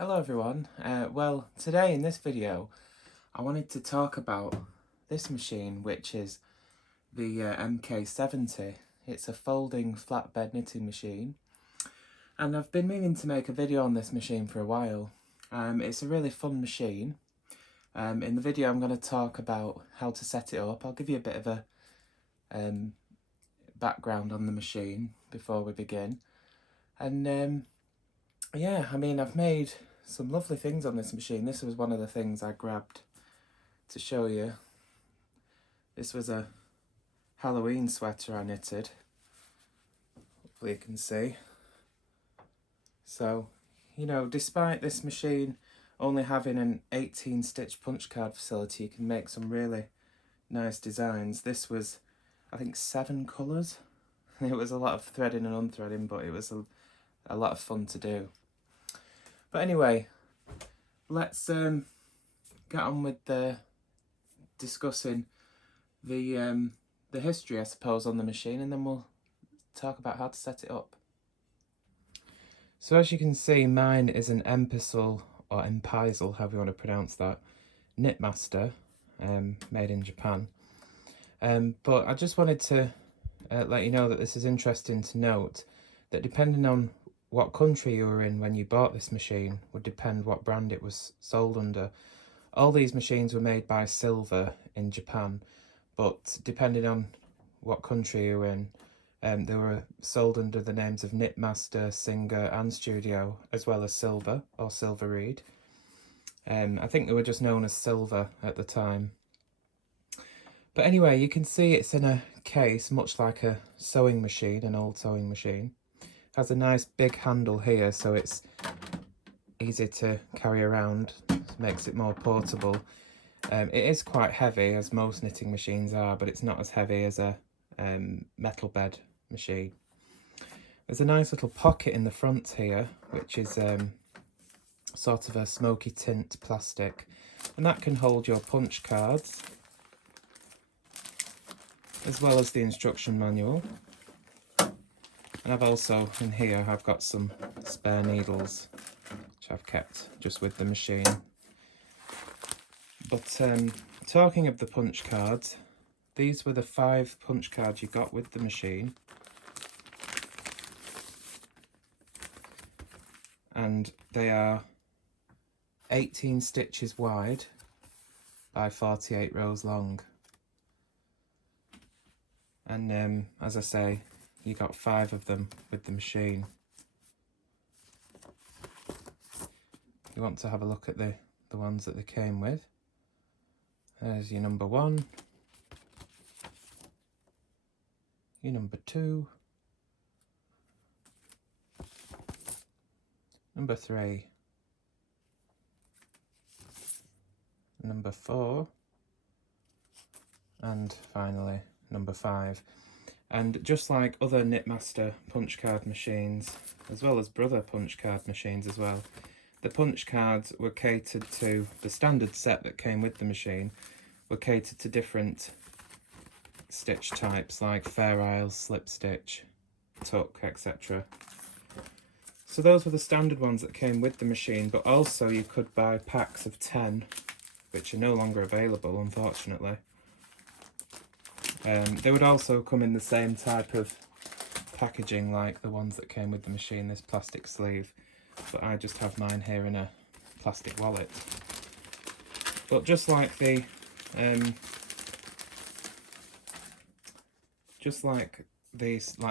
Hello everyone, well today in this video I wanted to talk about this machine, which is the MK70. It's a folding flatbed knitting machine and I've been meaning to make a video on this machine for a while. It's a really fun machine. In the video I'm going to talk about how to set it up. I'll give you a bit of a background on the machine before we begin. And yeah, I mean, I've made some lovely things on this machine. This was one of the things I grabbed to show you. This was a Halloween sweater I knitted. Hopefully you can see. So, you know, despite this machine only having an 18 stitch punch card facility, you can make some really nice designs. This was, I think, 7 colours. It was a lot of threading and unthreading, but it was a lot of fun to do. But anyway, let's get on with discussing the history, I suppose, on the machine, and then we'll talk about how to set it up. So as you can see, mine is an Empisel, or Empisel, however you want to pronounce that, Knitmaster, made in Japan. But I just wanted to let you know that this is interesting to note, that depending on what country you were in when you bought this machine would depend what brand it was sold under. All these machines were made by Silver in Japan, but depending on what country you were in, they were sold under the names of Knitmaster, Singer and Studio, as well as Silver or Silver Reed. I think they were just known as Silver at the time. But anyway, you can see it's in a case, much like a sewing machine, an old sewing machine. Has a nice big handle here, so it's easy to carry around, makes it more portable. It is quite heavy, as most knitting machines are, but it's not as heavy as a metal bed machine. There's a nice little pocket in the front here, which is sort of a smoky tint plastic, and that can hold your punch cards, as well as the instruction manual. And I've also, in here, I've got some spare needles, which I've kept just with the machine. But talking of the punch cards, these were the 5 punch cards you got with the machine. And they are 18 stitches wide by 48 rows long. And as I say, you got 5 of them with the machine. You want to have a look at the ones that they came with. There's your number 1, your number 2, number 3, number 4, and finally number 5. And just like other Knitmaster punch card machines, as well as Brother punch card machines as well, the punch cards were catered to, the standard set that came with the machine, were catered to different stitch types like Fair Isle, slip stitch, tuck, etc. So those were the standard ones that came with the machine, but also you could buy packs of 10, which are no longer available, unfortunately. They would also come in the same type of packaging like the ones that came with the machine, this plastic sleeve, but I just have mine here in a plastic wallet. But just like the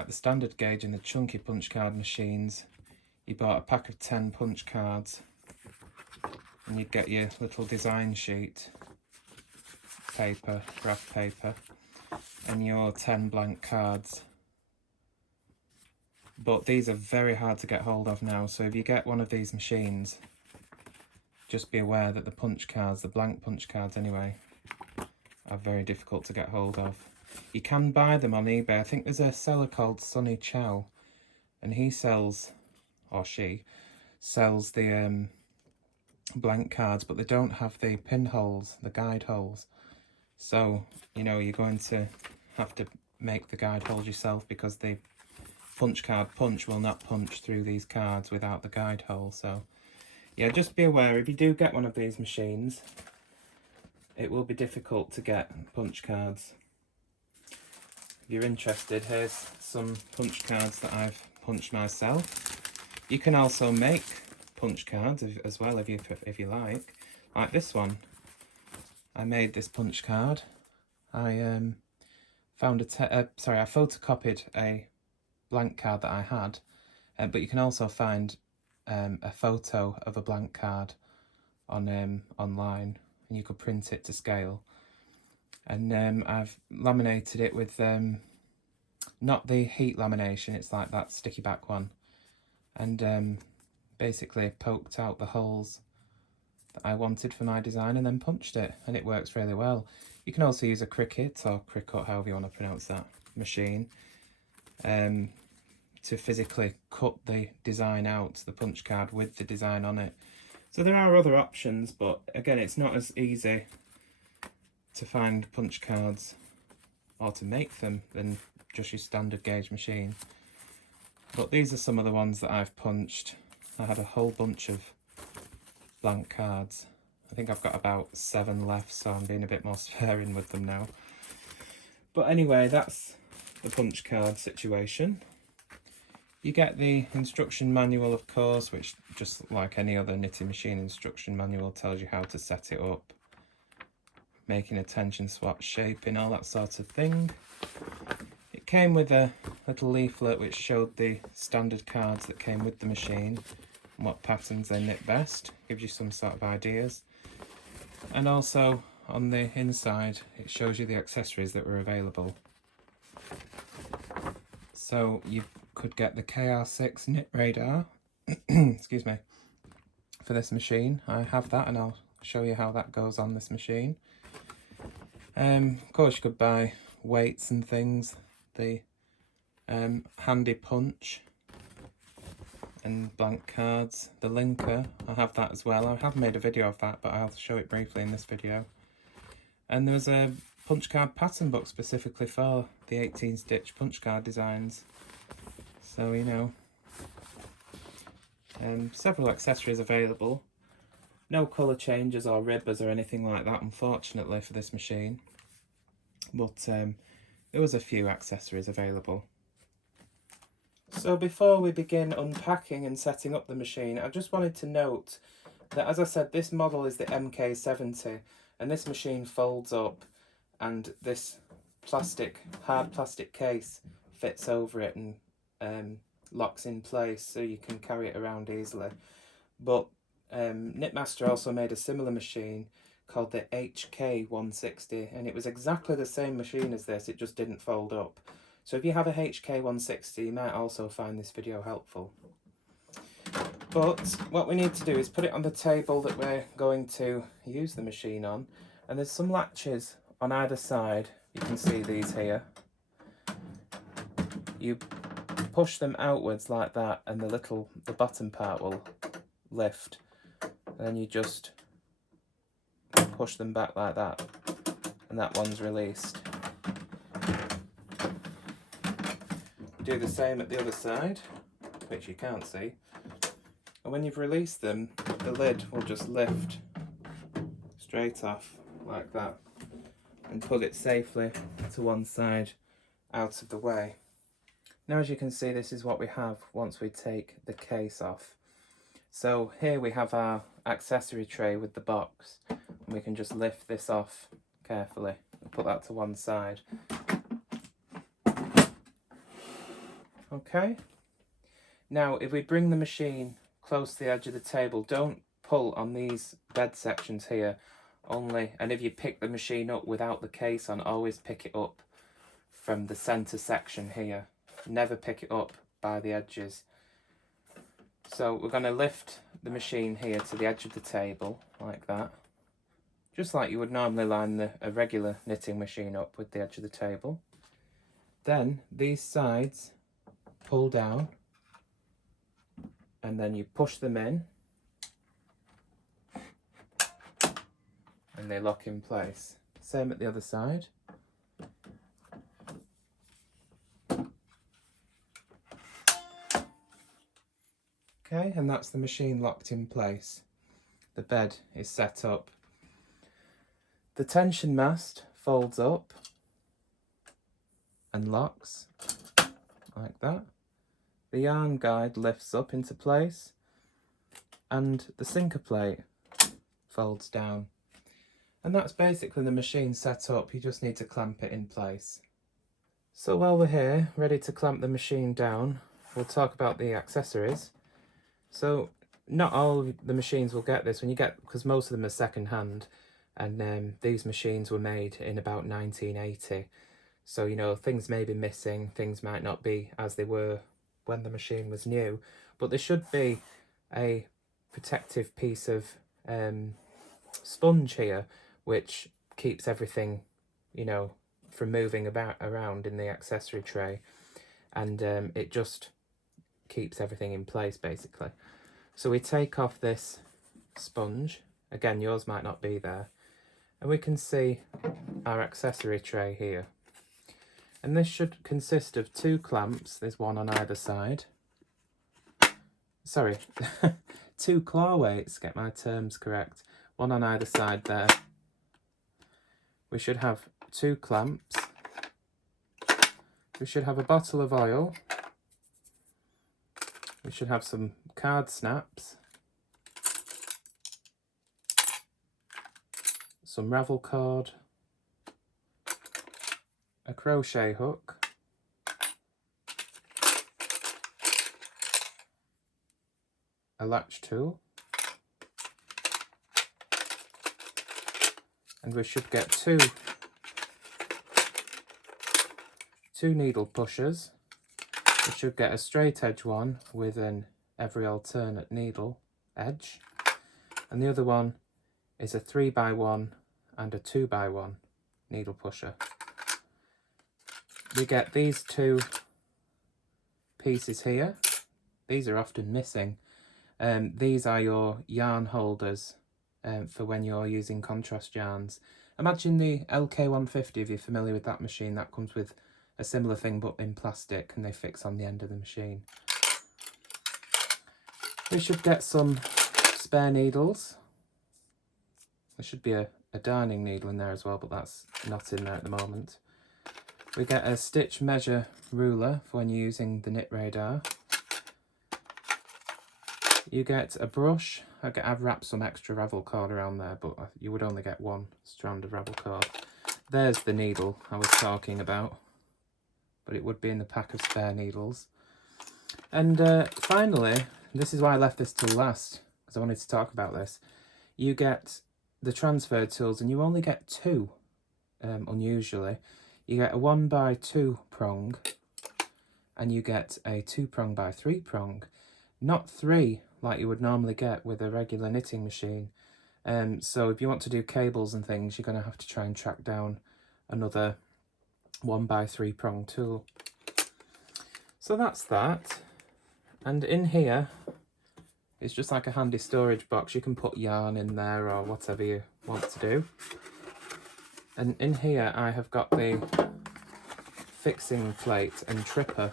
standard gauge and the chunky punch card machines, you bought a pack of 10 punch cards and you'd get your little design sheet, paper, graph paper, and your 10 blank cards. But these are very hard to get hold of now, so if you get one of these machines, just be aware that the punch cards, the blank punch cards anyway, are very difficult to get hold of. You can buy them on eBay. I think there's a seller called Sonny Chow, and he sells, or she sells the blank cards, but they don't have the pinholes, the guide holes. So, you know, you're going to have to make the guide holes yourself, because the punch card punch will not punch through these cards without the guide hole. So yeah, just be aware, if you do get one of these machines, it will be difficult to get punch cards. If you're interested, here's some punch cards that I've punched myself. You can also make punch cards as well if you like this one. I made this punch card. I found I photocopied a blank card that I had, but you can also find a photo of a blank card on online, and you could print it to scale. And I've laminated it with not the heat lamination, it's like that sticky back one, and basically poked out the holes that I wanted for my design and then punched it, and it works really well. You can also use a Cricut or Cricut, however you want to pronounce that, machine to physically cut the design out, the punch card with the design on it. So there are other options, but again, it's not as easy to find punch cards or to make them than just your standard gauge machine. But these are some of the ones that I've punched. I had a whole bunch of blank cards. I think I've got about 7 left, so I'm being a bit more sparing with them now. But anyway, that's the punch card situation. You get the instruction manual, of course, which, just like any other knitting machine instruction manual, tells you how to set it up, making a tension swatch, shaping, all that sort of thing. It came with a little leaflet which showed the standard cards that came with the machine and what patterns they knit best, gives you some sort of ideas. And also on the inside it shows you the accessories that were available. So you could get the KR6 Knit Radar, excuse me, for this machine. I have that and I'll show you how that goes on this machine. Of course you could buy weights and things, the handy punch and blank cards, the linker, I have that as well. I have made a video of that, but I'll show it briefly in this video. And there's a punch card pattern book specifically for the 18 stitch punch card designs. So, you know, several accessories available. No colour changes or ribbers or anything like that, unfortunately, for this machine. But there was a few accessories available. So before we begin unpacking and setting up the machine, I just wanted to note that, as I said, this model is the MK70, and this machine folds up, and this hard plastic case fits over it and locks in place so you can carry it around easily. But Knitmaster also made a similar machine called the HK160, and it was exactly the same machine as this, it just didn't fold up. So if you have a HK160, you might also find this video helpful. But what we need to do is put it on the table that we're going to use the machine on, and there's some latches on either side. You can see these here. You push them outwards like that, and the bottom part will lift, and then you just push them back like that, and that one's released. Do the same at the other side, which you can't see, and when you've released them, the lid will just lift straight off like that and pull it safely to one side out of the way. Now, as you can see, this is what we have once we take the case off. So here we have our accessory tray with the box, and we can just lift this off carefully and put that to one side. Okay, now if we bring the machine close to the edge of the table, don't pull on these bed sections here only, and if you pick the machine up without the case on, always pick it up from the centre section here. Never pick it up by the edges. So we're going to lift the machine here to the edge of the table like that, just like you would normally line a regular knitting machine up with the edge of the table. Then these sides pull down, and then you push them in and they lock in place. Same at the other side. Okay, and that's the machine locked in place. the bed is set up. The tension mast folds up and locks like that. The yarn guide lifts up into place and the sinker plate folds down. And that's basically the machine set up. You just need to clamp it in place. So while we're here, ready to clamp the machine down, we'll talk about the accessories. So not all of the machines will get this, because most of them are second hand, and these machines were made in about 1980. So, you know, things may be missing, things might not be as they were when the machine was new, but there should be a protective piece of sponge here, which keeps everything, you know, from moving around in the accessory tray, and it just keeps everything in place basically. So we take off this sponge, again yours might not be there, and we can see our accessory tray here. And this should consist of 2 clamps, there's one on either side. Sorry, 2 claw weights, get my terms correct, one on either side there. We should have 2 clamps. We should have a bottle of oil. We should have some card snaps. Some ravel cord. A crochet hook. A latch tool. And we should get two needle pushers. We should get a straight edge one with every alternate needle edge, and the other one is a 3x1 and a 2x1 needle pusher. We get these 2 pieces here. These are often missing. These are your yarn holders for when you're using contrast yarns. Imagine the LK150, if you're familiar with that machine, that comes with a similar thing but in plastic, and they fix on the end of the machine. We should get some spare needles. There should be a darning needle in there as well, but that's not in there at the moment. We get a stitch measure ruler for when you're using the Knit Radar. You get a brush. I've wrapped some extra ravel cord around there, but you would only get 1 strand of ravel cord. There's the needle I was talking about, but it would be in the pack of spare needles. And finally, this is why I left this till last, because I wanted to talk about this. You get the transfer tools, and you only get 2, unusually. You get a 1x2 prong, and you get a 2-prong-by-3 prong. Not 3 like you would normally get with a regular knitting machine. So if you want to do cables and things, you're going to have to try and track down another 1x3 prong tool. So that's that. And in here, it's just like a handy storage box. You can put yarn in there or whatever you want to do. And in here I have got the fixing plate and tripper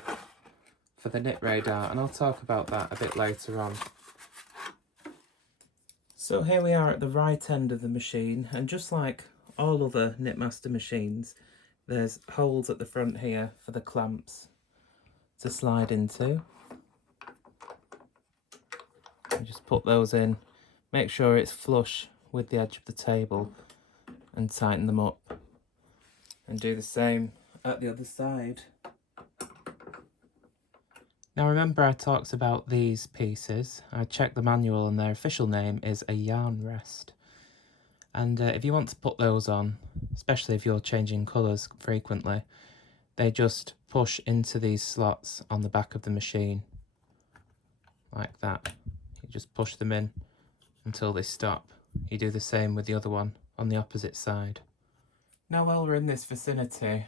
for the Knit Radar, and I'll talk about that a bit later on. So here we are at the right end of the machine, and just like all other Knitmaster machines, there's holes at the front here for the clamps to slide into. You just put those in, make sure it's flush with the edge of the table and tighten them up, and do the same at the other side. Now remember I talked about these pieces. I checked the manual and their official name is a yarn rest. And if you want to put those on, especially if you're changing colours frequently, they just push into these slots on the back of the machine, like that. You just push them in until they stop. You do the same with the other one on the opposite side. Now while we're in this vicinity,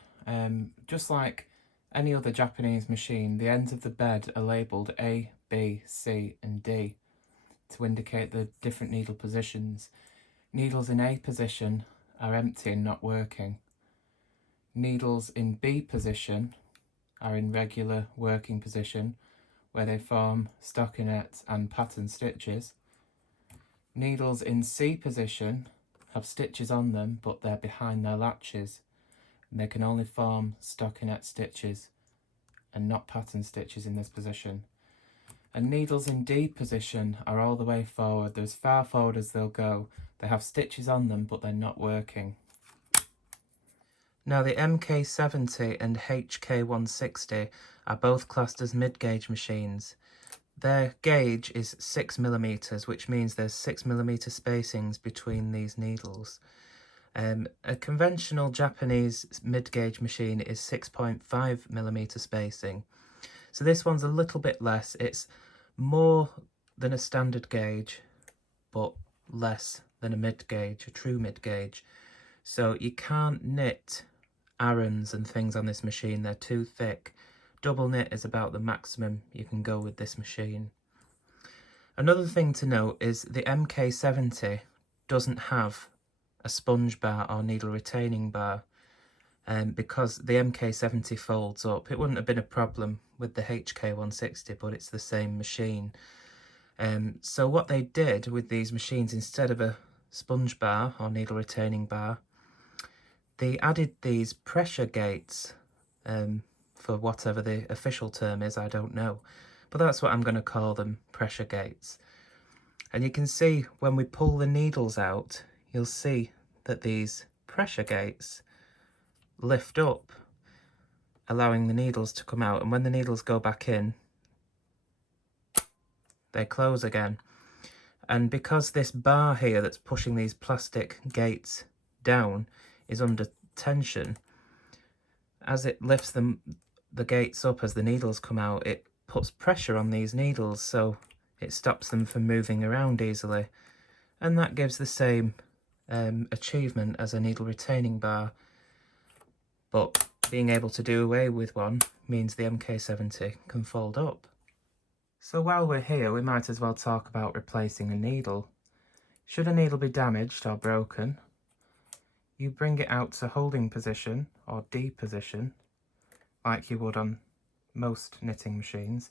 just like any other Japanese machine, the ends of the bed are labelled A, B, C and D to indicate the different needle positions. Needles in A position are empty and not working. Needles in B position are in regular working position, where they form stockinette and pattern stitches. Needles in C position have stitches on them, but they're behind their latches, and they can only form stockinette stitches and not pattern stitches in this position. And needles in D position are all the way forward. They're as far forward as they'll go. They have stitches on them, but they're not working. Now the MK70 and HK160 are both classed as mid-gauge machines. Their gauge is 6mm, which means there's 6mm spacings between these needles. A conventional Japanese mid-gauge machine is 6.5mm spacing. So this one's a little bit less. It's more than a standard gauge, but less than a mid-gauge, a true mid-gauge. So you can't knit arons and things on this machine, they're too thick. Double knit is about the maximum you can go with this machine. Another thing to note is the MK70 doesn't have a sponge bar or needle retaining bar, because the MK70 folds up. It wouldn't have been a problem with the HK160, but it's the same machine. So what they did with these machines, instead of a sponge bar or needle retaining bar, they added these pressure gates, for whatever the official term is, I don't know. But that's what I'm going to call them, pressure gates. And you can see when we pull the needles out, you'll see that these pressure gates lift up, allowing the needles to come out. And when the needles go back in, they close again. And because this bar here that's pushing these plastic gates down is under tension, as it lifts the gates up as the needles come out, it puts pressure on these needles, so it stops them from moving around easily, and that gives the same achievement as a needle retaining bar. But being able to do away with one means the MK70 can fold up. So while we're here, we might as well talk about replacing a needle. Should a needle be damaged or broken, you bring it out to holding position or D position, like you would on most knitting machines.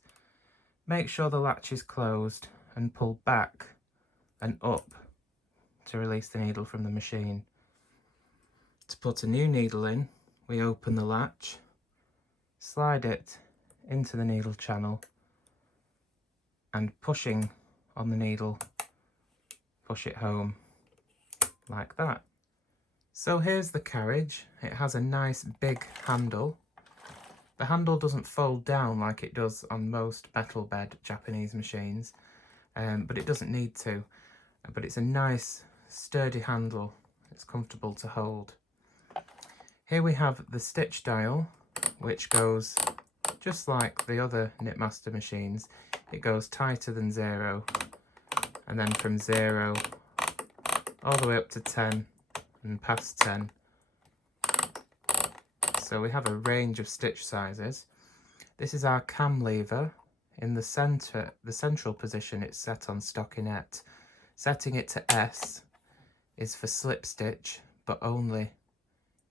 Make sure the latch is closed and pull back and up to release the needle from the machine. To put a new needle in, we open the latch, slide it into the needle channel, and pushing on the needle, push it home like that. So here's the carriage. It has a nice big handle. The handle doesn't fold down like it does on most metal bed Japanese machines, but it doesn't need to. But it's a nice sturdy handle. It's comfortable to hold. Here we have the stitch dial, which goes just like the other Knitmaster machines. It goes tighter than 0, and then from 0 all the way up to 10 and past 10. So we have a range of stitch sizes. This is our cam lever. In the centre, the central position, it's set on stockinette. Setting it to S is for slip stitch, but only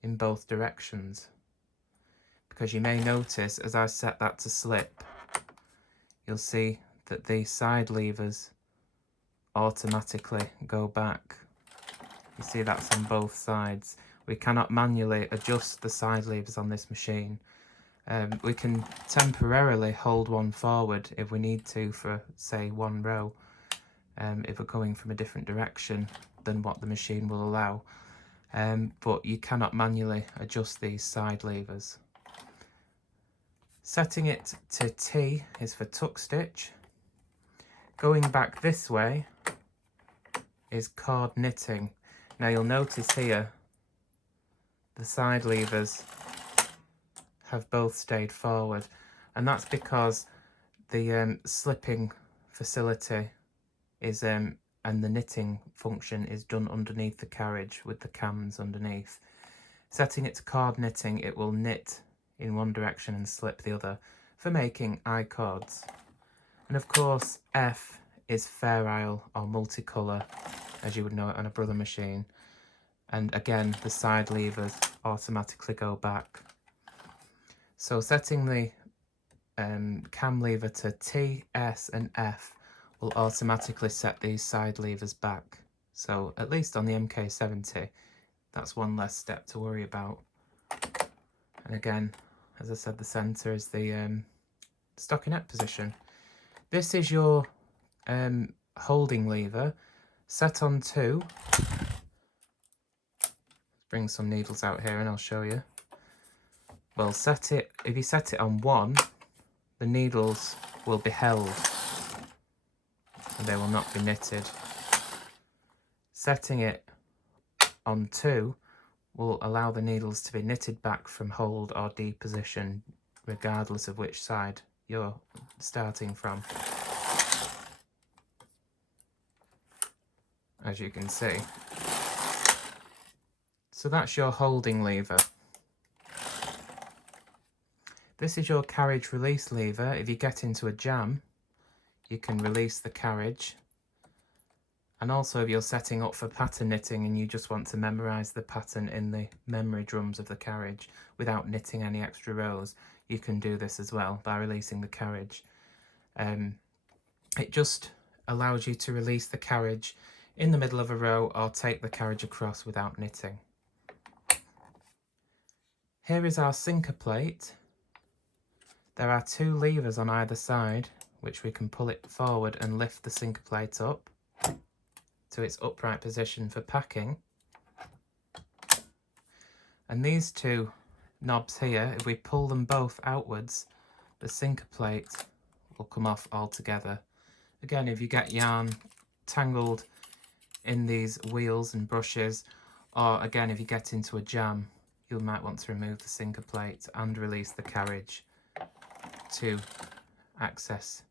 in both directions. Because you may notice, as I set that to slip, you'll see that the side levers automatically go back. You see that's on both sides. We cannot manually adjust the side levers on this machine. We can temporarily hold one forward if we need to for, say, one row, if we're coming from a different direction than what the machine will allow. But you cannot manually adjust these side levers. Setting it to T is for tuck stitch. Going back this way is cord knitting. Now you'll notice here the side levers have both stayed forward, and that's because the slipping facility is and the knitting function is done underneath the carriage with the cams underneath. Setting it to cord knitting, it will knit in one direction and slip the other for making I-cords. And of course F is Fair Isle or multicolour, as you would know it on a brother machine. And again, the side levers automatically go back. So setting the cam lever to T, S and F will automatically set these side levers back. So at least on the MK70, that's one less step to worry about. And again, as I said, the centre is the stockinette position. This is your holding lever, set on 2. Bring some needles out here and I'll show you. Well, if you set it on 1, the needles will be held and they will not be knitted. Setting it on 2 will allow the needles to be knitted back from hold or D position, regardless of which side you're starting from. As you can see. So that's your holding lever. This is your carriage release lever. If you get into a jam, you can release the carriage. And also if you're setting up for pattern knitting and you just want to memorise the pattern in the memory drums of the carriage without knitting any extra rows, you can do this as well by releasing the carriage. It just allows you to release the carriage in the middle of a row or take the carriage across without knitting. Here is our sinker plate. There are 2 levers on either side which we can pull it forward and lift the sinker plate up to its upright position for packing. And these 2 knobs here, if we pull them both outwards, the sinker plate will come off altogether. Again, if you get yarn tangled in these wheels and brushes, or again if you get into a jam, you might want to remove the sinker plate and release the carriage to access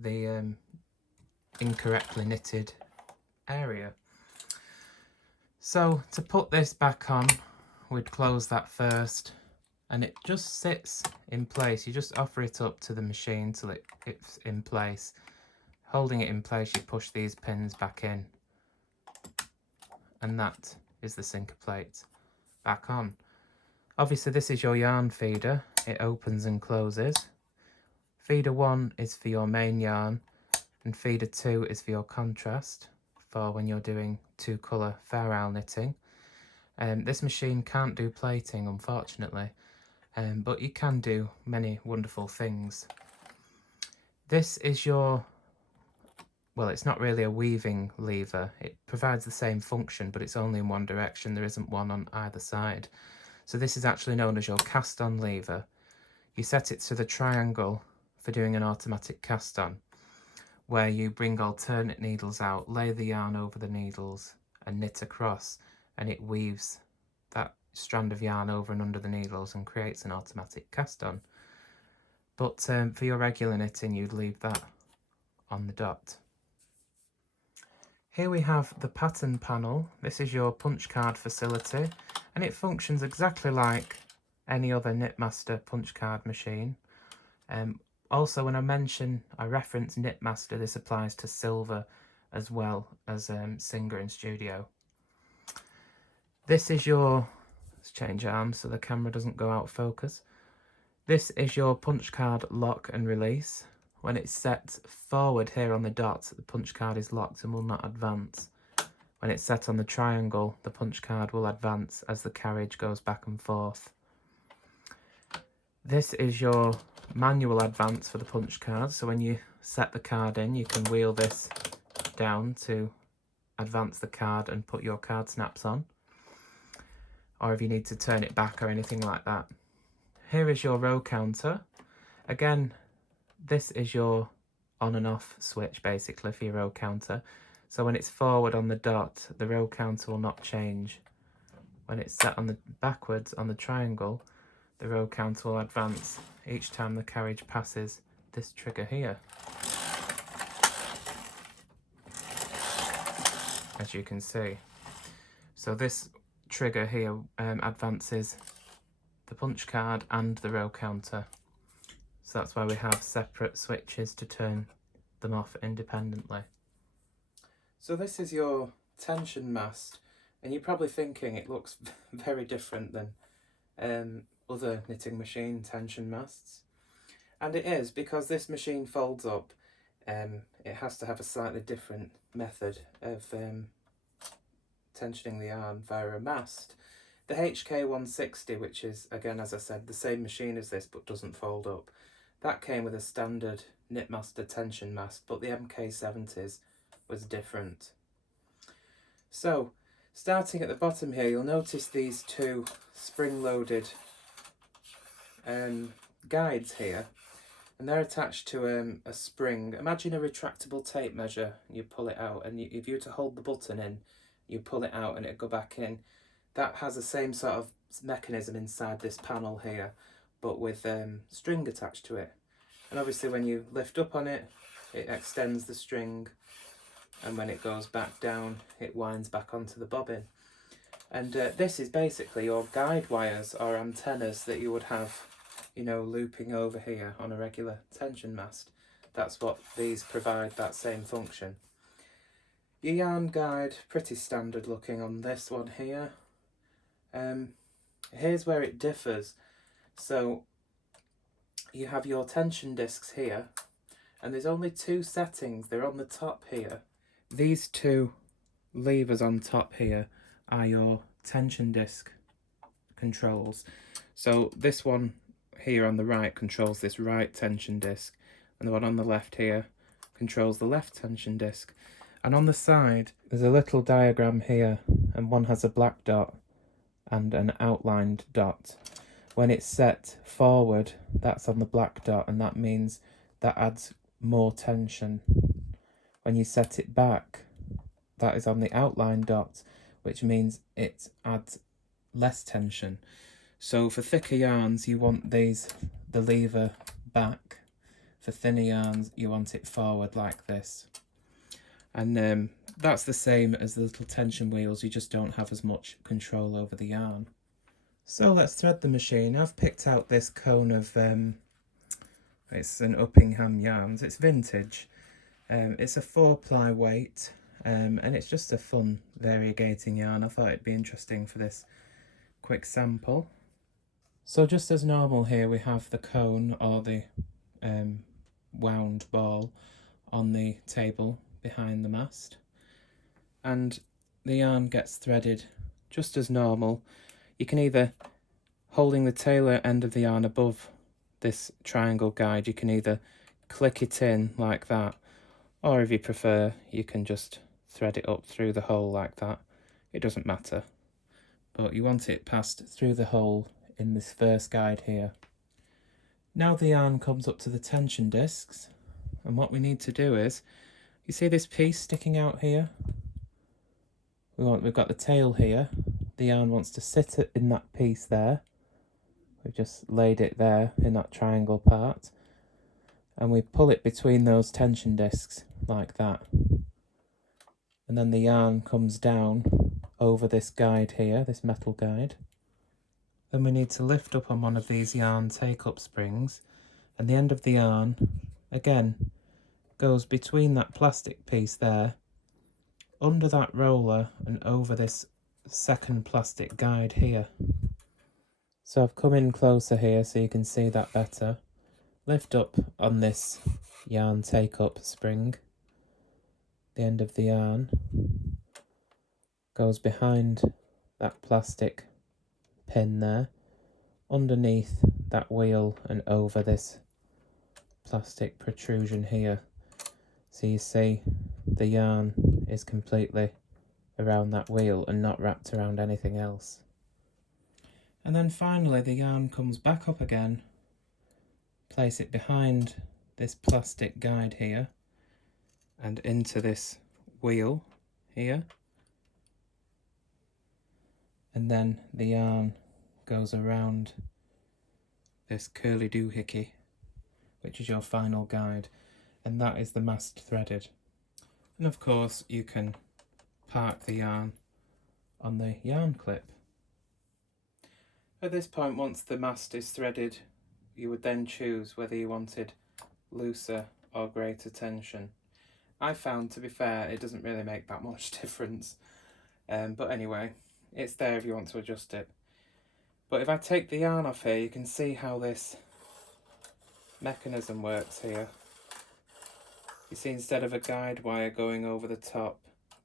the incorrectly knitted area. So to put this back on, we'd close that first, and it just sits in place. You just offer it up to the machine till it's in place. Holding it in place, you push these pins back in, and that is the sinker plate back on. Obviously this is your yarn feeder. It opens and closes. Feeder 1 is for your main yarn, and feeder 2 is for your contrast, for when you're doing 2-colour fair isle knitting. This machine can't do plating, unfortunately, but you can do many wonderful things. This is your, well, it's not really a weaving lever. It provides the same function, but it's only in one direction. There isn't one on either side. So this is actually known as your cast-on lever. You set it to the triangle for doing an automatic cast-on, where you bring alternate needles out, lay the yarn over the needles and knit across, and it weaves that strand of yarn over and under the needles and creates an automatic cast-on. But for your regular knitting, you'd leave that on the dot. Here we have the pattern panel. This is your punch card facility, and it functions exactly like any other Knitmaster punch card machine. Also, when I reference Knitmaster, this applies to silver as well as Singer and Studio. This is your, let's change arms so the camera doesn't go out of focus. This is your punch card lock and release. When it's set forward here on the dot, the punch card is locked and will not advance. When it's set on the triangle, the punch card will advance as the carriage goes back and forth. This is your manual advance for the punch card, so when you set the card in, you can wheel this down to advance the card and put your card snaps on, or if you need to turn it back or anything like that. Here is your row counter. Again, this is your on and off switch basically for your row counter. So when it's forward on the dot, the row counter will not change. When it's set on the backwards on the triangle, the row counter will advance each time the carriage passes this trigger here, as you can see. So this trigger here advances the punch card and the row counter. So that's why we have separate switches to turn them off independently. So this is your tension mast, and you're probably thinking it looks very different than other knitting machine tension masts. And it is, because this machine folds up it has to have a slightly different method of tensioning the yarn via a mast. The HK160, which is, again, as I said, the same machine as this but doesn't fold up, that came with a standard Knitmaster tension mast, but the MK70s was different. So, starting at the bottom here, you'll notice these two spring-loaded guides here, and they're attached to a spring. Imagine a retractable tape measure. You pull it out, and if you were to hold the button in, you pull it out and it'll go back in. That has the same sort of mechanism inside this panel here, but with string attached to it. And obviously when you lift up on it, it extends the string, and when it goes back down, it winds back onto the bobbin. And this is basically your guide wires or antennas that you would have, you know, looping over here on a regular tension mast. That's what these provide, that same function. Your yarn guide, pretty standard looking on this one here. Here's where it differs. So you have your tension discs here, and there's only two settings. They're on the top here. These two levers on top here are your tension disc controls. So this one here on the right controls this right tension disc, and the one on the left here controls the left tension disc. And on the side there's a little diagram here, and one has a black dot and an outlined dot. When it's set forward, that's on the black dot, and that means that adds more tension. When you set it back, that is on the outlined dot, which means it adds less tension. So for thicker yarns, you want the lever back. For thinner yarns, you want it forward like this. And that's the same as the little tension wheels, you just don't have as much control over the yarn. So let's thread the machine. I've picked out this cone of, it's an Uppingham yarns, it's vintage. It's a 4-ply weight, and it's just a fun variegating yarn. I thought it'd be interesting for this quick sample. So just as normal here, we have the cone or the wound ball on the table behind the mast, and the yarn gets threaded just as normal. You can either, holding the tail end of the yarn above this triangle guide, you can either click it in like that, or if you prefer, you can just thread it up through the hole like that. It doesn't matter, but you want it passed through the hole in this first guide here. Now the yarn comes up to the tension discs, and what we need to do is, you see this piece sticking out here? We've got the tail here. The yarn wants to sit in that piece there. We've just laid it there in that triangle part, and we pull it between those tension discs like that. And then the yarn comes down over this guide here, this metal guide. Then we need to lift up on one of these yarn take-up springs, and the end of the yarn, again, goes between that plastic piece there, under that roller, and over this second plastic guide here. So I've come in closer here so you can see that better. Lift up on this yarn take-up spring. The end of the yarn goes behind that plastic pin there, underneath that wheel and over this plastic protrusion here. So you see the yarn is completely around that wheel and not wrapped around anything else. And then finally the yarn comes back up again, place it behind this plastic guide here and into this wheel here, and then the yarn goes around this curly doohickey, which is your final guide, and that is the mast threaded. And of course you can park the yarn on the yarn clip. At this point, once the mast is threaded, you would then choose whether you wanted looser or greater tension. I found, to be fair, it doesn't really make that much difference, but anyway, it's there if you want to adjust it. But if I take the yarn off here, you can see how this mechanism works here. You see, instead of a guide wire going over the top,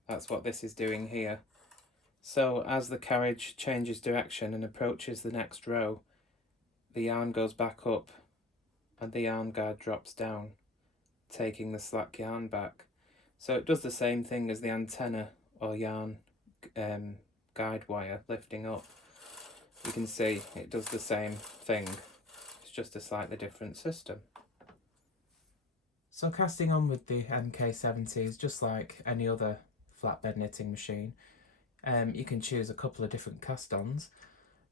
that's what this is doing here. So as the carriage changes direction and approaches the next row, the yarn goes back up and the yarn guide drops down, taking the slack yarn back. So it does the same thing as the antenna or yarn guide wire lifting up. You can see it does the same thing, it's just a slightly different system. So casting on with the MK70 is just like any other flatbed knitting machine. You can choose a couple of different cast-ons.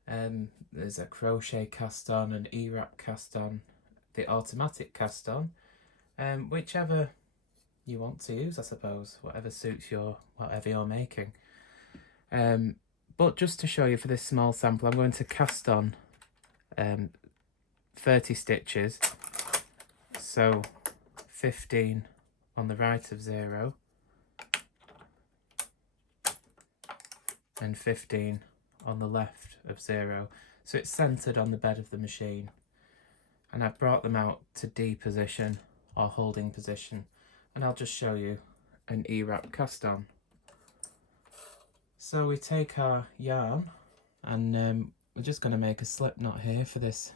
There's a crochet cast-on, an E-wrap cast-on, the automatic cast-on, whichever you want to use, I suppose, whatever suits whatever you're making. But just to show you for this small sample, I'm going to cast on 30 stitches, so 15 on the right of 0 and 15 on the left of 0, so it's centered on the bed of the machine, and I've brought them out to D position or holding position, and I'll just show you an E-wrap cast on. So we take our yarn and we're just going to make a slip knot here for this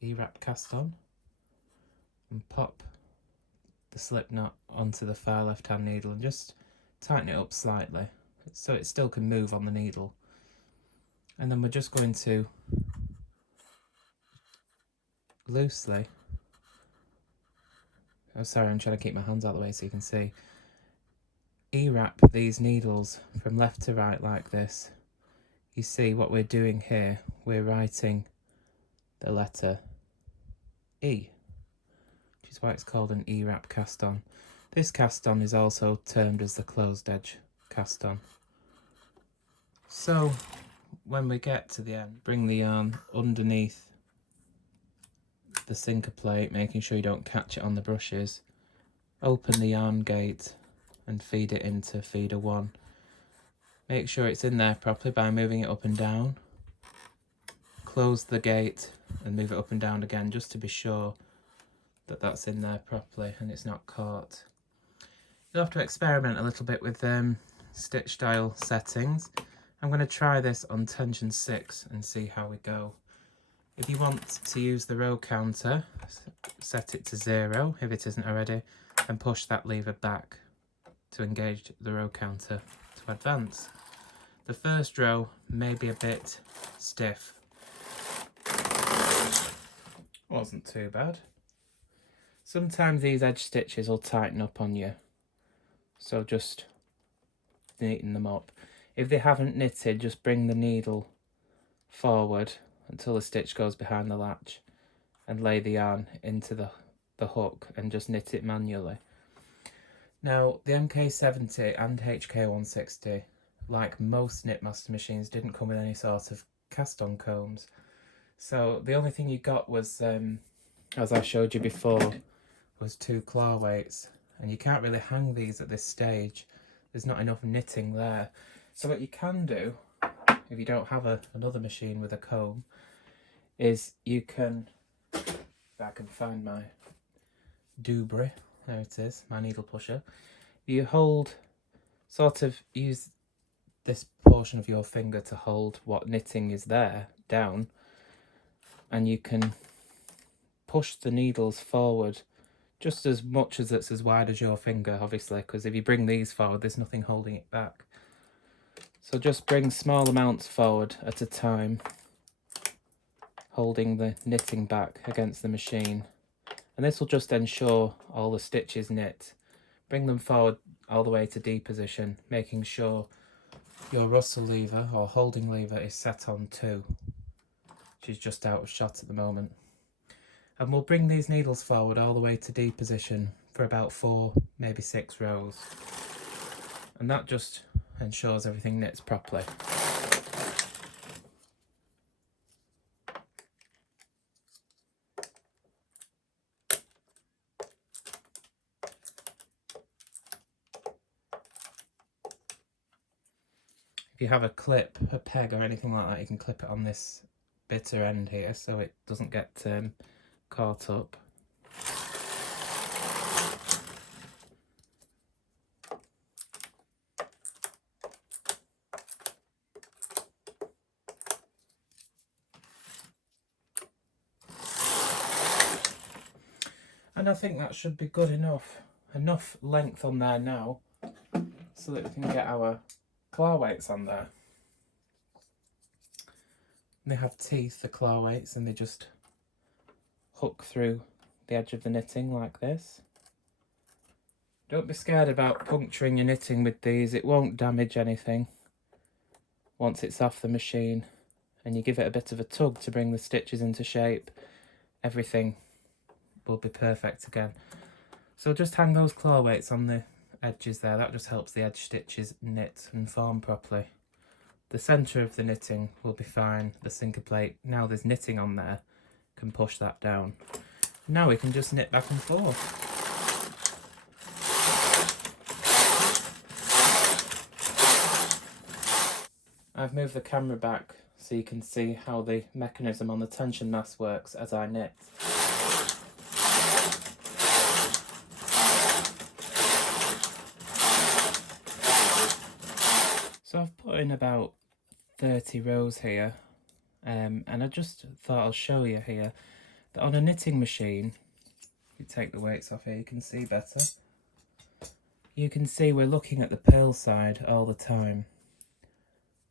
E-wrap cast on and pop the slip knot onto the far left hand needle and just tighten it up slightly so it still can move on the needle. And then we're just going to loosely, oh sorry, I'm trying to keep my hands out of the way so you can see, E-wrap these needles from left to right like this. You see what we're doing here, we're writing the letter E, which is why it's called an E-wrap cast on. This cast on is also termed as the closed edge cast on. So when we get to the end, bring the yarn underneath the sinker plate, making sure you don't catch it on the brushes. Open the yarn gate and feed it into feeder 1. Make sure it's in there properly by moving it up and down. Close the gate and move it up and down again just to be sure that that's in there properly and it's not caught. You'll have to experiment a little bit with stitch style settings. I'm going to try this on tension 6 and see how we go. If you want to use the row counter, set it to 0 if it isn't already, and push that lever back to engage the row counter to advance. The first row may be a bit stiff. Wasn't too bad. Sometimes these edge stitches will tighten up on you, so just neaten them up. If they haven't knitted, just bring the needle forward until the stitch goes behind the latch and lay the yarn into the hook and just knit it manually. Now, the MK70 and HK160, like most Knitmaster machines, didn't come with any sort of cast-on combs. So the only thing you got was, as I showed you before, was 2 claw weights. And you can't really hang these at this stage. There's not enough knitting there. So what you can do, if you don't have another machine with a comb, is you can, if I can find my doobry, there it is, my needle pusher. You hold, sort of use this portion of your finger to hold what knitting is there down, and you can push the needles forward just as much as it's as wide as your finger, obviously, because if you bring these forward, there's nothing holding it back. So just bring small amounts forward at a time, holding the knitting back against the machine. And this will just ensure all the stitches knit. Bring them forward all the way to D position, making sure your rustle lever or holding lever is set on 2, which is just out of shot at the moment. And we'll bring these needles forward all the way to D position for about 4, maybe 6 rows. And that just ensures everything knits properly. If you have a clip, a peg or anything like that, you can clip it on this bitter end here so it doesn't get caught up. And I think that should be good enough. Enough length on there now so that we can get our claw weights on there. They have teeth, the claw weights, and they just hook through the edge of the knitting like this. Don't be scared about puncturing your knitting with these, it won't damage anything once it's off the machine and you give it a bit of a tug to bring the stitches into shape. Everything will be perfect again. So just hang those claw weights on the edges there, that just helps the edge stitches knit and form properly. The centre of the knitting will be fine, the sinker plate, now there's knitting on there, can push that down. Now we can just knit back and forth. I've moved the camera back so you can see how the mechanism on the tension mast works as I knit. So I've put in about 30 rows here, and I just thought I'll show you here that on a knitting machine, if you take the weights off here you can see better. You can see we're looking at the purl side all the time.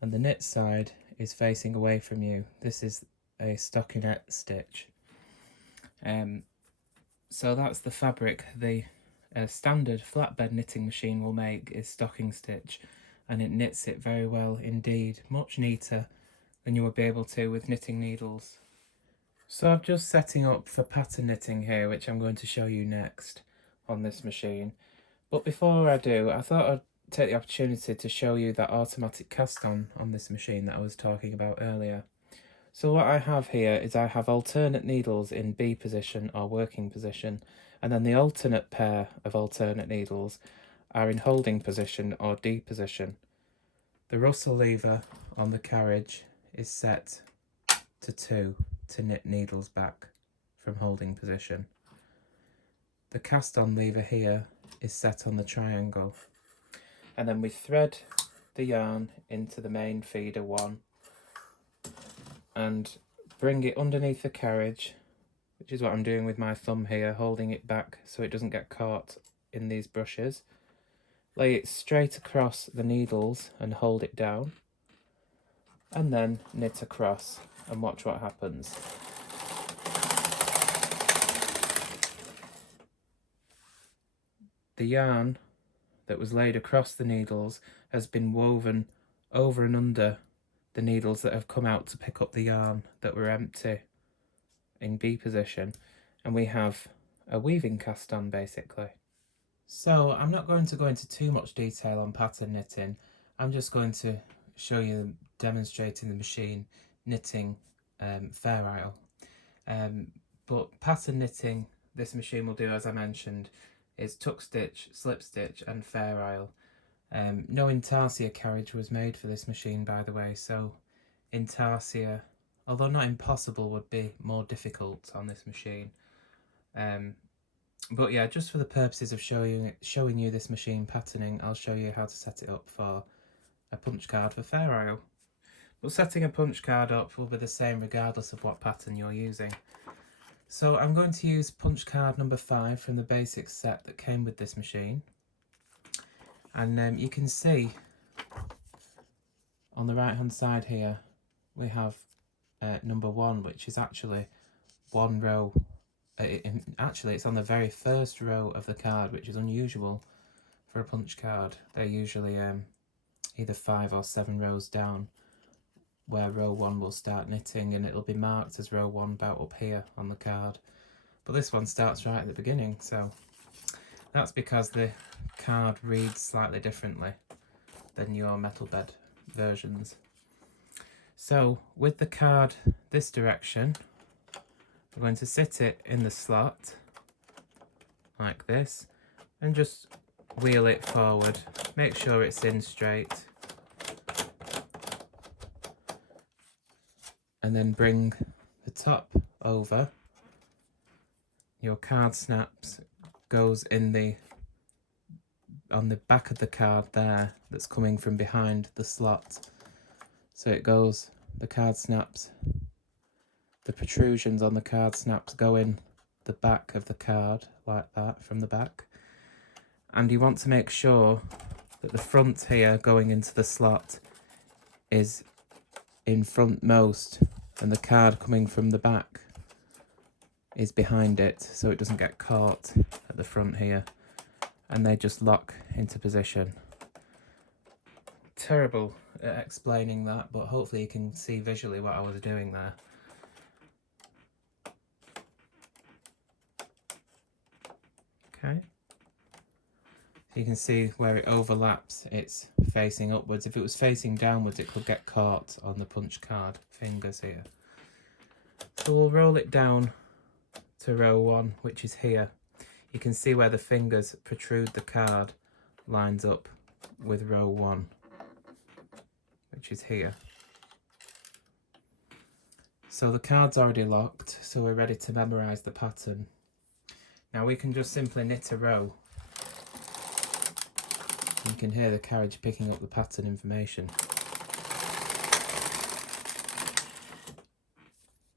And the knit side is facing away from you. This is a stockinette stitch. So that's the fabric the standard flatbed knitting machine will make is stocking stitch, and it knits it very well indeed, much neater than you would be able to with knitting needles. So I'm just setting up for pattern knitting here, which I'm going to show you next on this machine. But before I do, I thought I'd take the opportunity to show you that automatic cast on this machine that I was talking about earlier. So what I have here is I have alternate needles in B position or working position, and then the alternate pair of alternate needles are in holding position or D position. The Russell lever on the carriage is set to 2 to knit needles back from holding position. The cast on lever here is set on the triangle. And then we thread the yarn into the main feeder 1 and bring it underneath the carriage, which is what I'm doing with my thumb here, holding it back so it doesn't get caught in these brushes. Lay it straight across the needles and hold it down, and then knit across and watch what happens. The yarn that was laid across the needles has been woven over and under the needles that have come out to pick up the yarn that were empty in B position, and we have a weaving cast on basically. So I'm not going to go into too much detail on pattern knitting, I'm just going to show you demonstrating the machine knitting fair isle. But pattern knitting this machine will do, as I mentioned, is tuck stitch, slip stitch and fair isle. No intarsia carriage was made for this machine, by the way, so intarsia, although not impossible, would be more difficult on this machine. But yeah, just for the purposes of showing you this machine patterning, I'll show you how to set it up for a punch card for fair isle. But setting a punch card up will be the same regardless of what pattern you're using. So I'm going to use punch card number 5 from the basic set that came with this machine. And you can see on the right hand side here we have number 1, which is actually one row. Actually it's on the very first row of the card, which is unusual for a punch card. They're usually either 5 or 7 rows down, where row 1 will start knitting, and it'll be marked as row 1 about up here on the card. But this one starts right at the beginning, so that's because the card reads slightly differently than your metal bed versions. So with the card this direction, we're going to sit it in the slot like this and just wheel it forward. Make sure it's in straight. And then bring the top over. Your card snaps goes in on the back of the card there, that's coming from behind the slot. So it goes, the card snaps, the protrusions on the card snaps go in the back of the card like that from the back. And you want to make sure that the front here going into the slot is in front most, and the card coming from the back is behind it, so it doesn't get caught at the front here, and they just lock into position. Terrible at explaining that, but hopefully you can see visually what I was doing there. Okay, you can see where it overlaps, it's facing upwards. If it was facing downwards, it could get caught on the punch card fingers here. So we'll roll it down to row 1, which is here. You can see where the fingers protrude the card lines up with row 1, which is here. So the card's already locked, so we're ready to memorise the pattern. Now we can just simply knit a row. You can hear the carriage picking up the pattern information.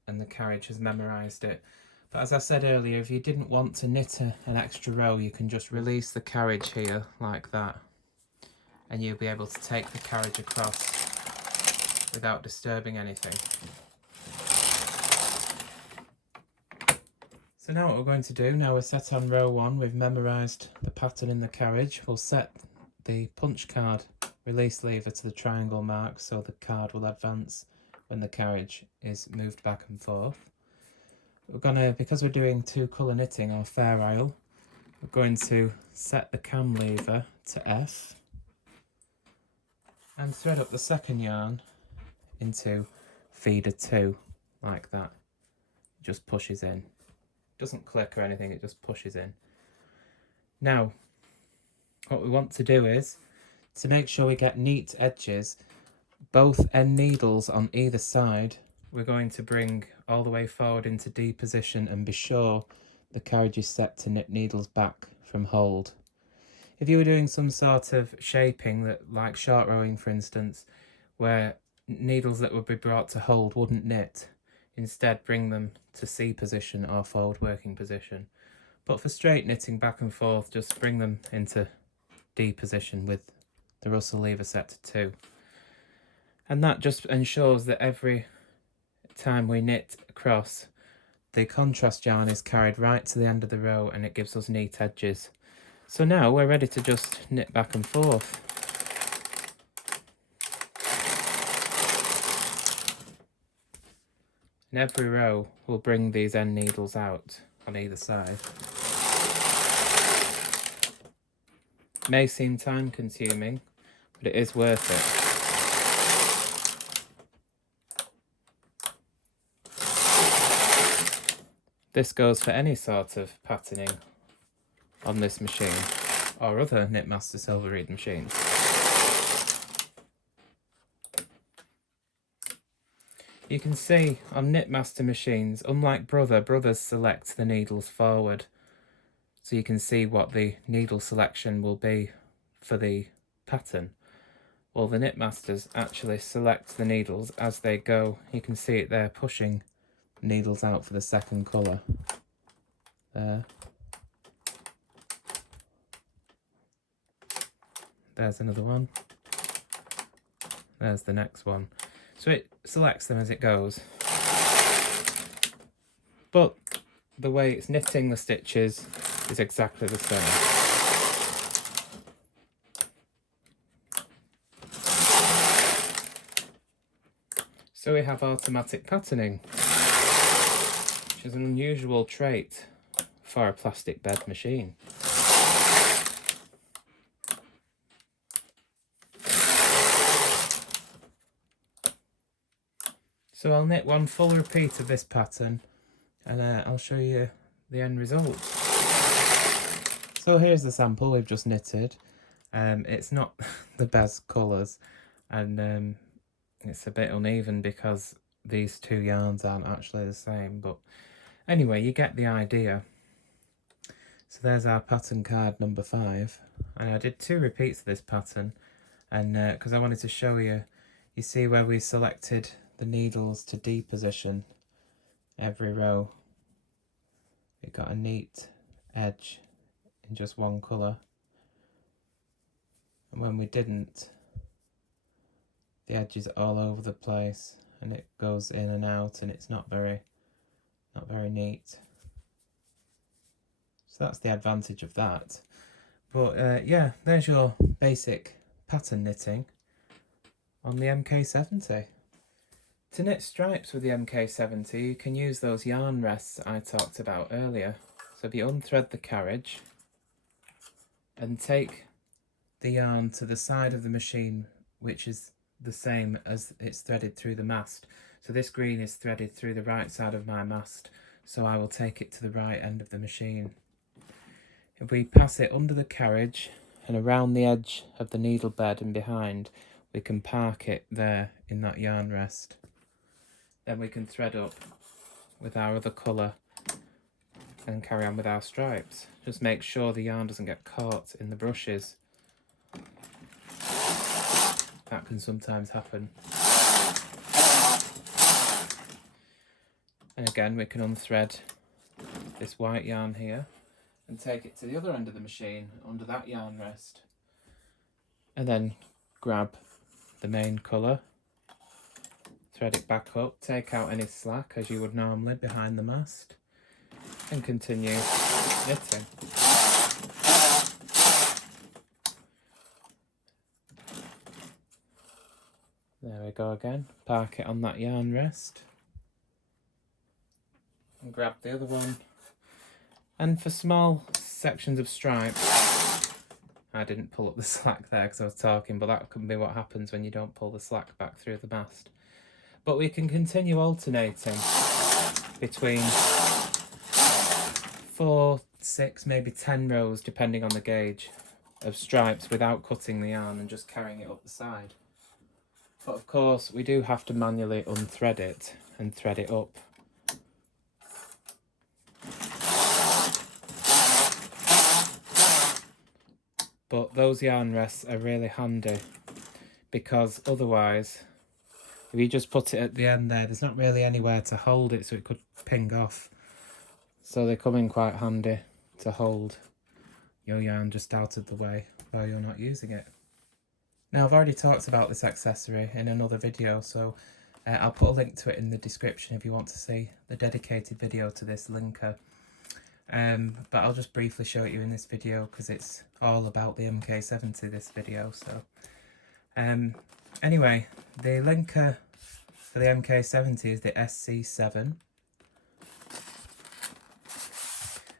And the carriage has memorised it. But as I said earlier, if you didn't want to knit an extra row, you can just release the carriage here like that, and you'll be able to take the carriage across without disturbing anything. So now what we're going to do, now we're set on row 1, we've memorised the pattern in the carriage, we'll set the punch card release lever to the triangle mark so the card will advance when the carriage is moved back and forth. We're gonna, because we're doing 2 colour knitting or fair isle, we're going to set the cam lever to F and thread up the second yarn into feeder 2 like that. It just pushes in. It doesn't click or anything, it just pushes in. Now, what we want to do is, to make sure we get neat edges, both end needles on either side, we're going to bring all the way forward into D position and be sure the carriage is set to knit needles back from hold. If you were doing some sort of shaping, that like short rowing for instance, where needles that would be brought to hold wouldn't knit, instead bring them to C position or forward working position. But for straight knitting back and forth, just bring them into D position with the Russell lever set to 2. And that just ensures that every time we knit across, the contrast yarn is carried right to the end of the row and it gives us neat edges. So now we're ready to just knit back and forth. In every row we'll bring these end needles out on either side. It may seem time consuming, but it is worth it. This goes for any sort of patterning on this machine or other Knitmaster silver reed machines. You can see on Knitmaster machines, unlike Brothers select the needles forward, so you can see what the needle selection will be for the pattern. Well, the Knitmasters actually select the needles as they go. You can see it there pushing needles out for the second colour. There. There's another one. There's the next one. So it selects them as it goes. But the way it's knitting the stitches is exactly the same. So we have automatic patterning, which is an unusual trait for a plastic bed machine. So I'll knit one full repeat of this pattern and I'll show you the end result. So here's the sample we've just knitted. It's not the best colours, and it's a bit uneven because these 2 yarns aren't actually the same, but anyway, you get the idea. So there's our pattern card number 5, and I did 2 repeats of this pattern, and because I wanted to show you, you see where we selected the needles to D position every row. We got a neat edge in just one colour, and when we didn't, the edge is all over the place and it goes in and out, and it's not very neat. So that's the advantage of that. But yeah, there's your basic pattern knitting on the MK70. To knit stripes with the MK70, you can use those yarn rests I talked about earlier. So if you unthread the carriage and take the yarn to the side of the machine, which is the same as it's threaded through the mast. So this green is threaded through the right side of my mast, so I will take it to the right end of the machine. If we pass it under the carriage and around the edge of the needle bed and behind, we can park it there in that yarn rest. Then we can thread up with our other colour and carry on with our stripes. Just make sure the yarn doesn't get caught in the brushes. That can sometimes happen. And again, we can unthread this white yarn here and take it to the other end of the machine under that yarn rest. And then grab the main colour, thread it back up, take out any slack as you would normally behind the mast, and continue knitting. There we go again, park it on that yarn rest and grab the other one. And for small sections of stripe, I didn't pull up the slack there because I was talking, but that can be what happens when you don't pull the slack back through the mast. But we can continue alternating between 4, 6, maybe 10 rows, depending on the gauge, of stripes without cutting the yarn and just carrying it up the side. But of course, we do have to manually unthread it and thread it up. But those yarn rests are really handy, because otherwise, if you just put it at the end there's not really anywhere to hold it, so it could ping off. So they come in quite handy to hold your yarn just out of the way while you're not using it. Now, I've already talked about this accessory in another video, so I'll put a link to it in the description if you want to see the dedicated video to this linker. But I'll just briefly show it you in this video because it's all about the MK70, this video. So anyway, the linker for the MK70 is the SC7,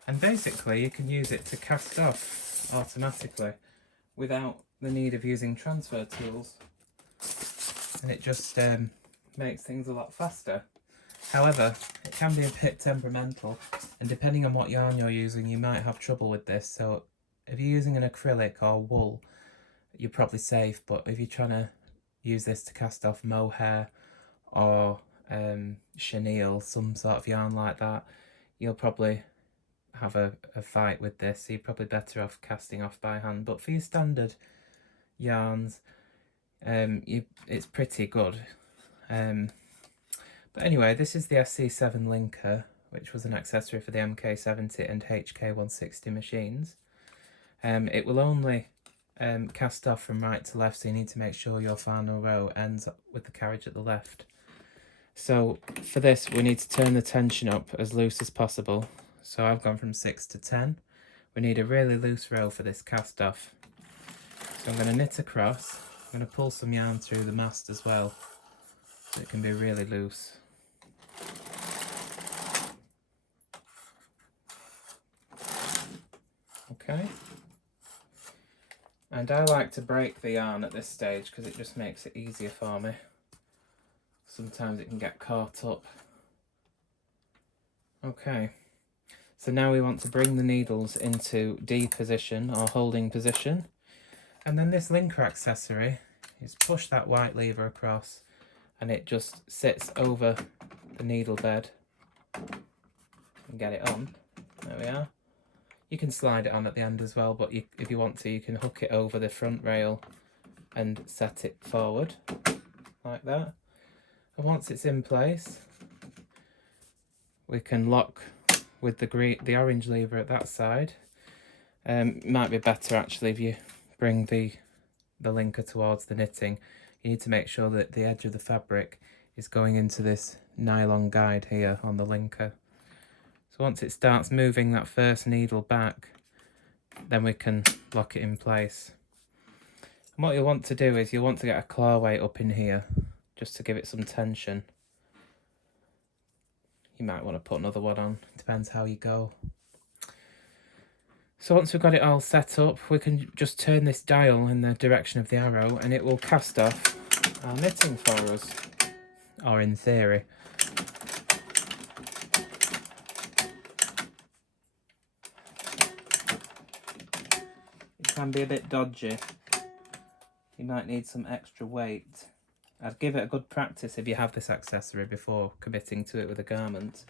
and basically you can use it to cast off automatically without the need of using transfer tools, and it just makes things a lot faster. However, it can be a bit temperamental, and depending on what yarn you're using, you might have trouble with this. So if you're using an acrylic or wool, you're probably safe, but if you're trying to use this to cast off mohair or chenille, some sort of yarn like that, you'll probably have a fight with this, so you're probably better off casting off by hand. But for your standard yarns, it's pretty good. But anyway, this is the SC7 linker, which was an accessory for the MK70 and HK160 machines. It will only cast off from right to left, so you need to make sure your final row ends up with the carriage at the left. So for this, we need to turn the tension up as loose as possible. So I've gone from 6 to 10. We need a really loose row for this cast off. So I'm going to knit across. I'm going to pull some yarn through the mast as well, so it can be really loose. Okay. And I like to break the yarn at this stage because it just makes it easier for me. Sometimes it can get caught up. Okay. So now we want to bring the needles into D position or holding position. And then this linker accessory is push that white lever across and it just sits over the needle bed and get it on. There we are. You can slide it on at the end as well, but if you want to, you can hook it over the front rail and set it forward like that. And once it's in place, we can lock with the orange lever at that side. Might be better actually if you bring the linker towards the knitting. You need to make sure that the edge of the fabric is going into this nylon guide here on the linker. So once it starts moving that first needle back, then we can lock it in place. And what you'll want to do is you'll want to get a claw weight up in here just to give it some tension. You might want to put another one on, depends how you go. So once we've got it all set up, we can just turn this dial in the direction of the arrow and it will cast off our knitting for us, or in theory. It can be a bit dodgy. You might need some extra weight. I'd give it a good practice if you have this accessory before committing to it with a garment.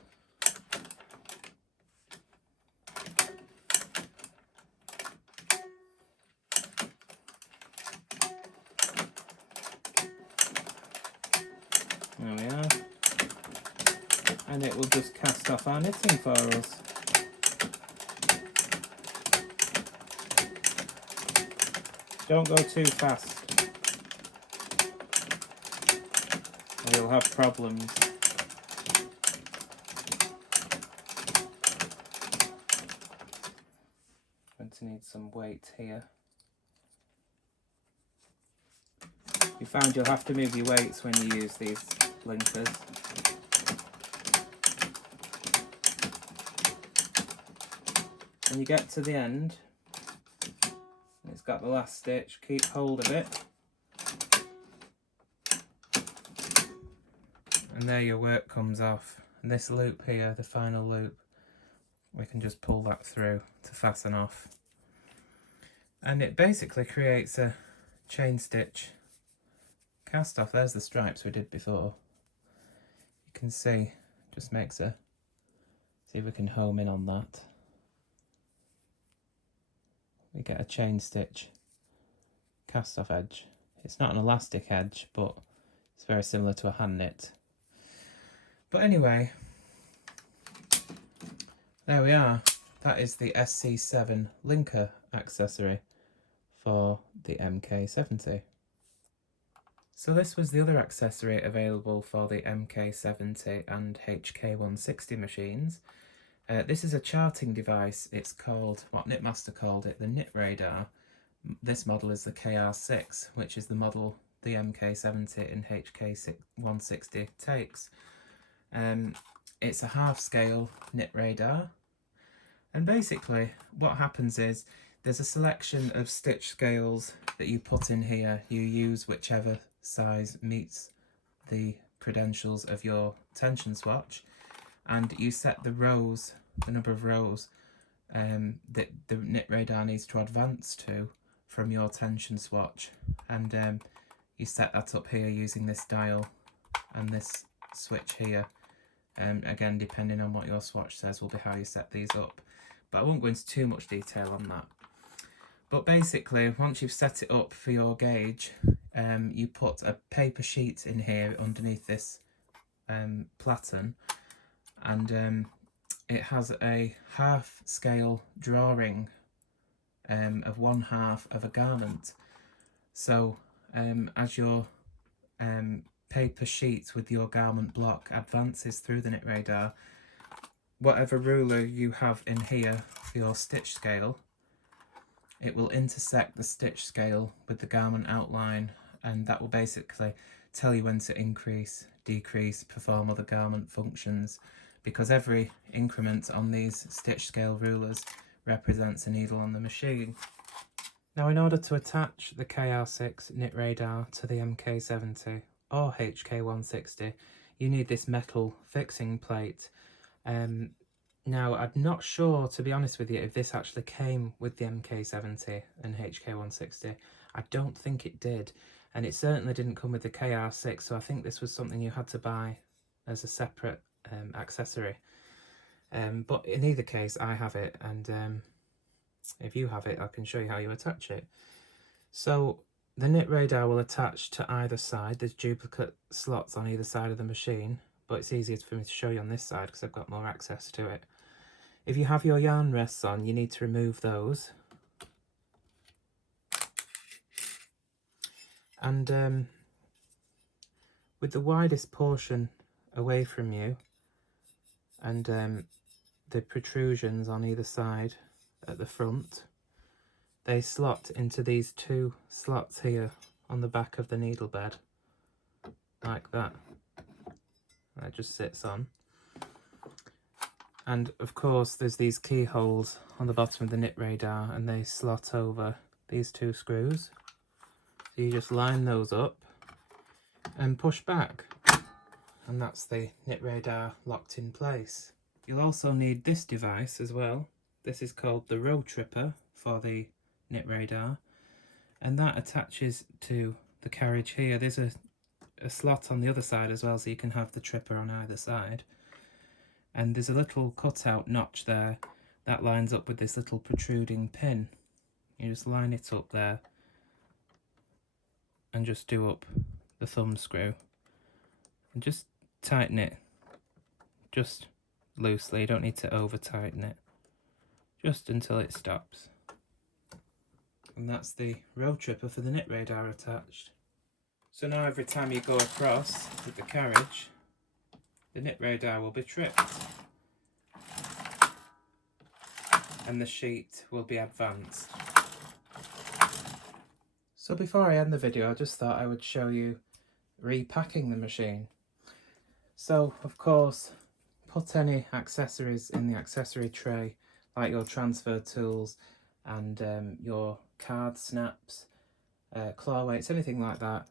There we are. And it will just cast off our knitting for us. Don't go too fast, or you'll have problems. Going to need some weight here. You found you'll have to move your weights when you use these linkers. When you get to the end, it's got the last stitch, keep hold of it. And there your work comes off. And this loop here, the final loop, we can just pull that through to fasten off. And it basically creates a chain stitch cast off. There's the stripes we did before. You can see, just makes a, see if we can home in on that. We get a chain stitch cast off edge. It's not an elastic edge, but it's very similar to a hand knit. But anyway, there we are. That is the SC7 linker accessory for the MK70. So this was the other accessory available for the MK70 and HK160 machines. This is a charting device. It's called, what Knitmaster called it, the Knit Radar. This model is the KR6, which is the model the MK70 and HK160 takes. It's a half-scale knit radar, and basically what happens is there's a selection of stitch scales that you put in here. You use whichever size meets the credentials of your tension swatch, and you set the rows, the number of rows that the knit radar needs to advance to from your tension swatch, and you set that up here using this dial and this switch here. Again, depending on what your swatch says will be how you set these up, but I won't go into too much detail on that. But basically, once you've set it up for your gauge, you put a paper sheet in here underneath this platen, and it has a half scale drawing of 1/2 of a garment. So as your paper sheet with your garment block advances through the knit radar, whatever ruler you have in here for your stitch scale, it will intersect the stitch scale with the garment outline, and that will basically tell you when to increase, decrease, perform other garment functions, because every increment on these stitch scale rulers represents a needle on the machine. Now, in order to attach the KR6 Knit Radar to the MK70 or HK160, you need this metal fixing plate. Now, I'm not sure, to be honest with you, if this actually came with the MK70 and HK160. I don't think it did, and it certainly didn't come with the KR6, so I think this was something you had to buy as a separate accessory. But in either case, I have it, and if you have it, I can show you how you attach it. So the knit radar will attach to either side. There's duplicate slots on either side of the machine, but it's easier for me to show you on this side because I've got more access to it. If you have your yarn rests on, you need to remove those. And with the widest portion away from you and the protrusions on either side at the front, they slot into these two slots here on the back of the needle bed, like that. That just sits on. And of course there's these keyholes on the bottom of the Knit Radar, and they slot over these two screws. So you just line those up and push back, and that's the Knit Radar locked in place. You'll also need this device as well. This is called the row tripper for the Knit Radar, and that attaches to the carriage here. There's a slot on the other side as well, so you can have the tripper on either side. And there's a little cutout notch there that lines up with this little protruding pin. You just line it up there and just do up the thumb screw and just tighten it just loosely. You don't need to over tighten it, just until it stops. And that's the row tripper for the Knit Radar attached. So now every time you go across with the carriage, the Knit Radar will be tripped and the sheet will be advanced. So before I end the video, I just thought I would show you repacking the machine. So of course, put any accessories in the accessory tray, like your transfer tools and your card snaps, claw weights, anything like that,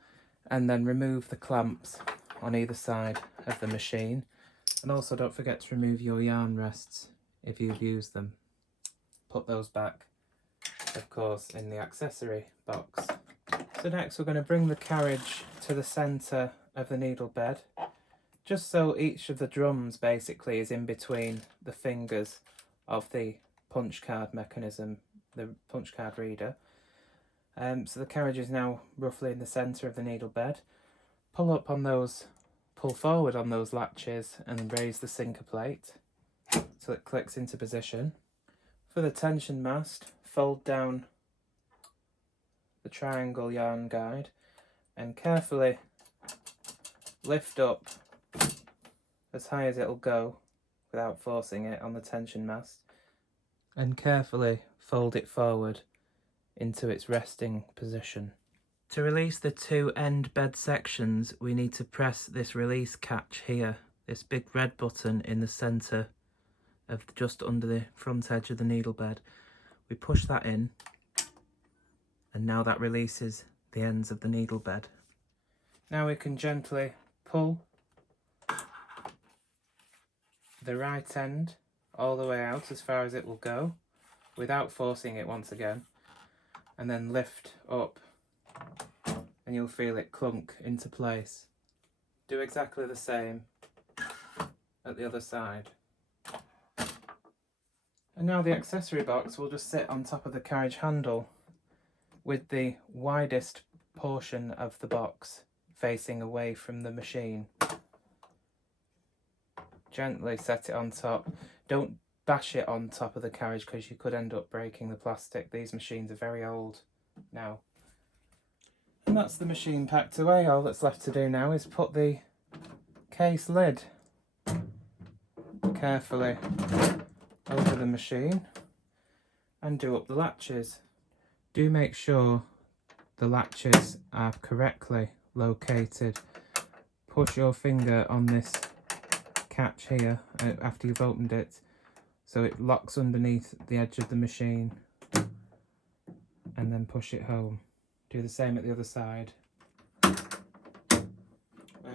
and then remove the clamps on either side of the machine. And also don't forget to remove your yarn rests if you've used them. Put those back, of course, in the accessory box. So next we're going to bring the carriage to the centre of the needle bed, just so each of the drums basically is in between the fingers of the punch card mechanism, the punch card reader. So the carriage is now roughly in the centre of the needle bed. Pull forward on those latches and raise the sinker plate so it clicks into position. For the tension mast, fold down the triangle yarn guide and carefully lift up as high as it'll go without forcing it on the tension mast, and carefully fold it forward into its resting position. To release the two end bed sections, we need to press this release catch here, this big red button in the centre of just under the front edge of the needle bed. We push that in, and now that releases the ends of the needle bed. Now we can gently pull the right end all the way out as far as it will go without forcing it once again, and then lift up and you'll feel it clunk into place. Do exactly the same at the other side. And now the accessory box will just sit on top of the carriage handle with the widest portion of the box facing away from the machine. Gently set it on top. Don't bash it on top of the carriage because you could end up breaking the plastic. These machines are very old now. And that's the machine packed away. All that's left to do now is put the case lid carefully over the machine and do up the latches. Do make sure the latches are correctly located. Push your finger on this catch here after you've opened it so it locks underneath the edge of the machine, and then push it home. Do the same at the other side. There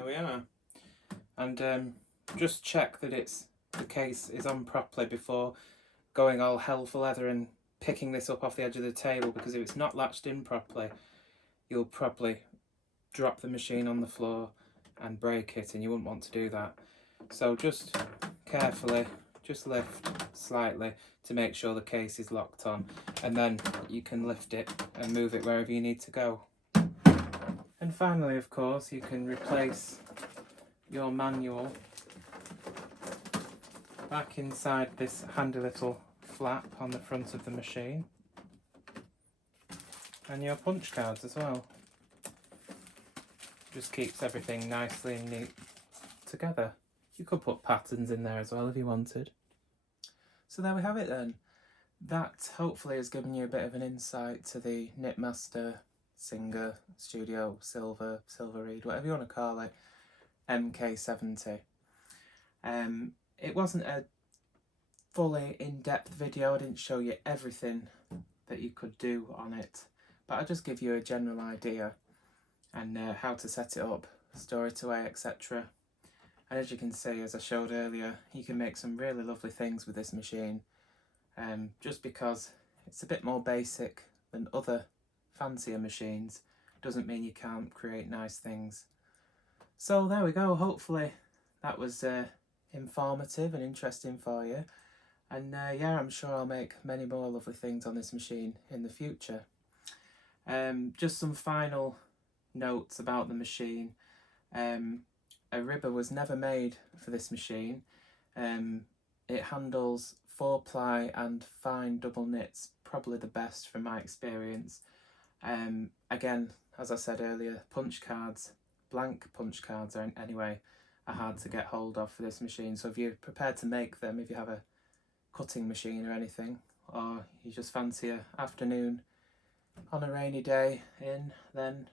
we are. And just check that the case is on properly before going all hell for leather and picking this up off the edge of the table, because if it's not latched in properly, you'll probably drop the machine on the floor and break it, and you wouldn't want to do that. So just carefully, just lift slightly to make sure the case is locked on, and then you can lift it and move it wherever you need to go. And finally, of course, you can replace your manual back inside this handy little flap on the front of the machine, and your punch cards as well. Just keeps everything nicely and neat together. You could put patterns in there as well if you wanted. So there we have it then. That hopefully has given you a bit of an insight to the Knitmaster Singer Studio Silver Reed, whatever you want to call it, MK70. It wasn't a fully in-depth video. I didn't show you everything that you could do on it, but I'll just give you a general idea and how to set it up, store it away, etc. And as you can see, as I showed earlier, you can make some really lovely things with this machine. Just because it's a bit more basic than other fancier machines doesn't mean you can't create nice things. So there we go. Hopefully that was informative and interesting for you. And yeah, I'm sure I'll make many more lovely things on this machine in the future. Just some final notes about the machine. A ribber was never made for this machine. It handles 4-ply and fine double knits probably the best from my experience. Again, as I said earlier, punch cards, blank punch cards anyway, are hard to get hold of for this machine. So if you're prepared to make them, if you have a cutting machine or anything, or you just fancy an afternoon on a rainy day then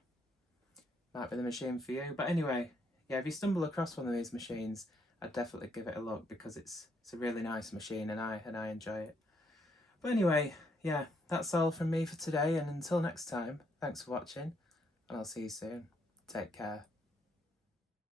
might be the machine for you. But anyway, yeah, if you stumble across one of these machines, I'd definitely give it a look, because it's a really nice machine and I enjoy it. But anyway, yeah, that's all from me for today, and until next time, thanks for watching, and I'll see you soon. Take care.